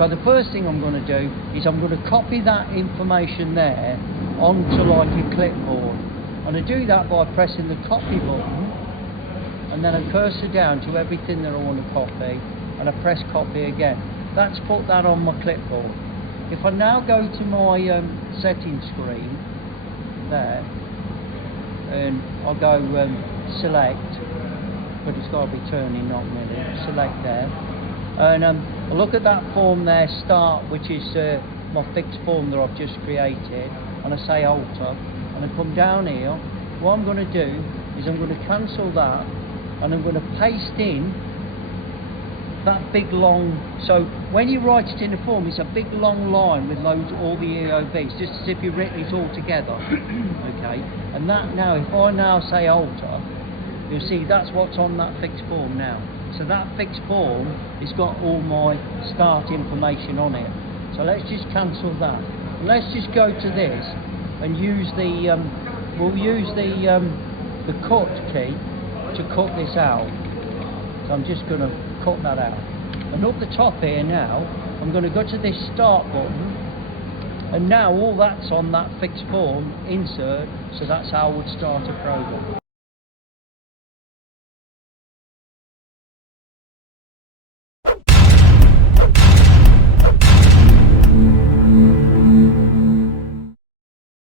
So the first thing I'm going to do is I'm going to copy that information there onto like a clipboard. And I do that by pressing the copy button, and then I cursor down to everything that I want to copy, and I press copy again. That's put that on my clipboard. If I now go to my settings screen there, and I'll go select, but it's got to be turning, not middle. Select there, and I look at that form there, start, which is my fixed form that I've just created, and I say alter, and I come down here. What I'm going to do is I'm going to cancel that, and I'm going to paste in that big long, so when you write it in the form, it's a big long line with loads, all the EOBs, just as if you've written it all together. Okay, and that now, if I now say alter, you'll see that's what's on that fixed form now. So that fixed form has got all my start information on it. So let's just cancel that. And let's just go to this and use the we'll use the cut key to cut this out. So I'm just going to cut that out. And up the top here now, I'm going to go to this start button, and now all that's on that fixed form, insert, so that's how I would start a program.